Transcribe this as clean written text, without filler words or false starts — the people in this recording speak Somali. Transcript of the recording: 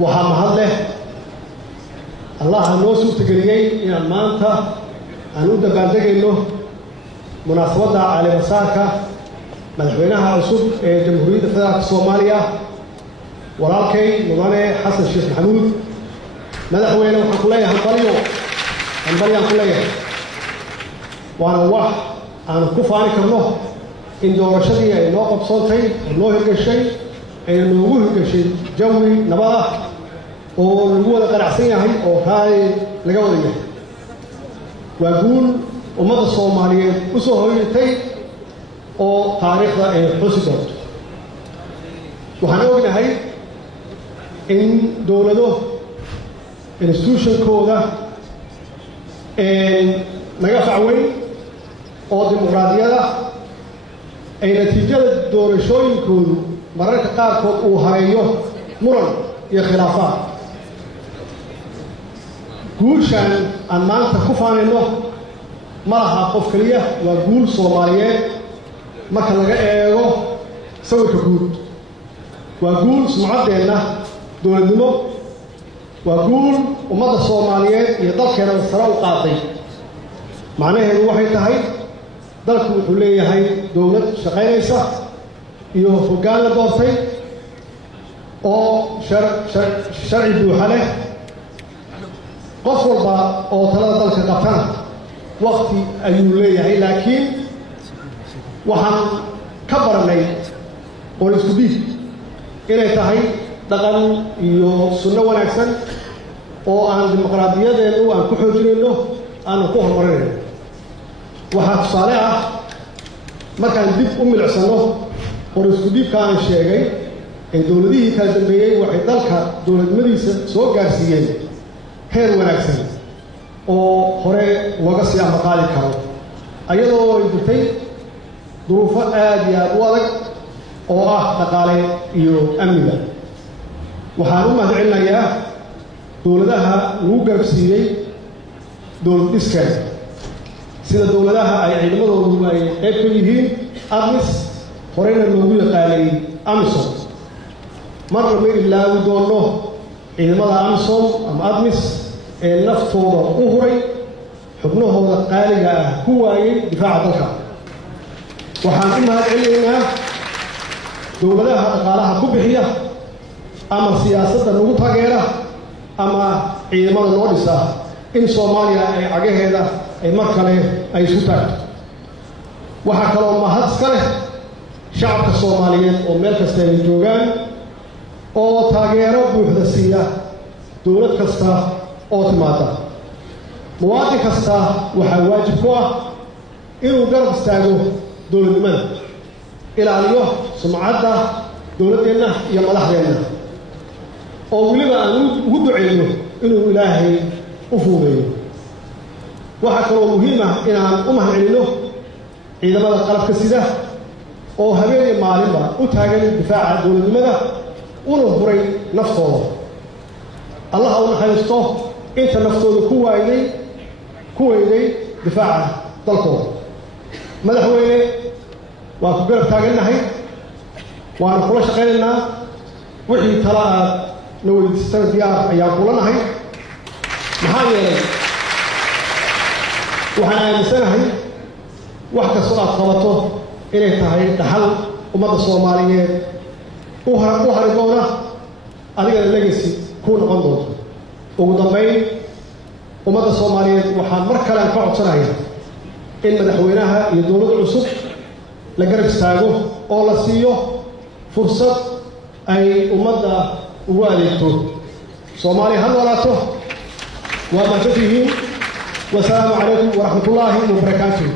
waxaa mahad leh allaha noo suurtageliyey inaan maanta aan u dabaaldegayno munaasabadda caleemasaarka madaxweynaha cusub ee jamhuuriyadda federaalka soomaaliya walaalkay mudane xasan sheekh maxamuud madaxweyne waxaan ku leeyahay hambalyaan ku leeyahay waana wax aan ku faani karno in doorashadii ay noo qabsoontay oo noo hirgashay ay noogu hirgashay jawi nabad ah oo lagu wada qanacsan yahay oo raali laga wada yahay waa guul ummadda soomaaliyeed u soo hoyatay oo taariikhda ay xusi doonto waxaan ognahay in dowlado institutionkooda naga facweyn oo dimuqraadiyada ay natiijada doorashooyinkoodu mararka qaarkood uu hareeyo muran iyo khilaafaad guushaan aan maanta ku faanayno ma laha qof keliya waa guul soomaaliyeed marka laga eego sawirka guud waa guul sumcaddeenna dowladnimo waa guul ummadda soomaaliyeed iyo dalkeena sare u qaaday macnaheedu waxay tahay dalku wuxuu leeyahay dowlad shaqaynaysa iyo hoggaan la doortay oo sharci buuxa leh qof walba oo talada dalka qabtana waqti ayuu leeyahay laakiin waxaan ka baranay oo isku dhiig inay tahay dhaqan iyo sunno wanaagsan oo aan dimuqraadiyadeennu aan ku xoojinayno aanan ku horumarinayno waxaa tusaale ah markaan dib u milicsanno oo isku dhiibka aan sheegay ee dowladihii kala dambeeyey waxay dalka dowladnimadiisa soo gaarsiiyeen heer wanaagsan oo hore ugaga sii ambaqaadi karo ayadoo ay jirtay duruufo aad iyo aad u adag oo ah dhaqaale iyo amniga waxaan u mahadcelinayaa dowladaha lagu garabsiiyey dowlad dhiskeeda sida dowladaha ay ciidamadoodu ay qayb ka yihiin admis horeyna loogu yaqaanay amisom marna ma ilaawi doonno ciidamada amisom ama admis ee naftooda u huray xubnahooda qaaliga ah ku waayey difaaca dalka waxaan u mahadcelinaynaa dowladaha dhaqaalaha ku bixiya ama siyaasadda nagu taageera ama ciidamada noo dhisa in soomaaliya ay cagaheeda ay mar kale ay isu taagto waxaa kaloo mahad iska leh shacabka soomaaliyeed oo meel kasta ay joogaan oo taageero buuxda siiya dowlad kasta oo timaada muwaadin kasta waxaa waajib ku ah inuu garab istaago dowladnimada ilaaliyo sumcadda dowladdeenna iyo madaxdeenna oo weliba aan ugu duceyno inuu ilaahay u fuudeeyo waxaa kaloo muhiim ah inaan u mahadcelino ciidamada qalabka sida oo habeen iyo maalinba u taagan difaaca dowladnimada una huray naftooda allaha u naxariisto inta naftooda ku weyday difaaca dalkooda madaxweyne waan ku garab taagannahay waana kula shaqaynaynaa wixii tala aad na weydiisana diyaar ayaan kula nahay maxaa yeelay waxaan aaminsanahay wax kastoo aad qabato inay tahay dhaxal ummadda soomaaliyeed u hari doona adigana legacy kuu noqon doonto ugu dambayn ummadda soomaaliyeed waxaan mar kale aan ka codsanaya in madaxweynaha iyo dowladda cusub la garab istaago oo la siiyo fursad ay ummadda ugu adeegto soomaaliya ha noolaato waa mahadsantihiin wasalaamu calaykum waraxmatullaahi wabarakaatuh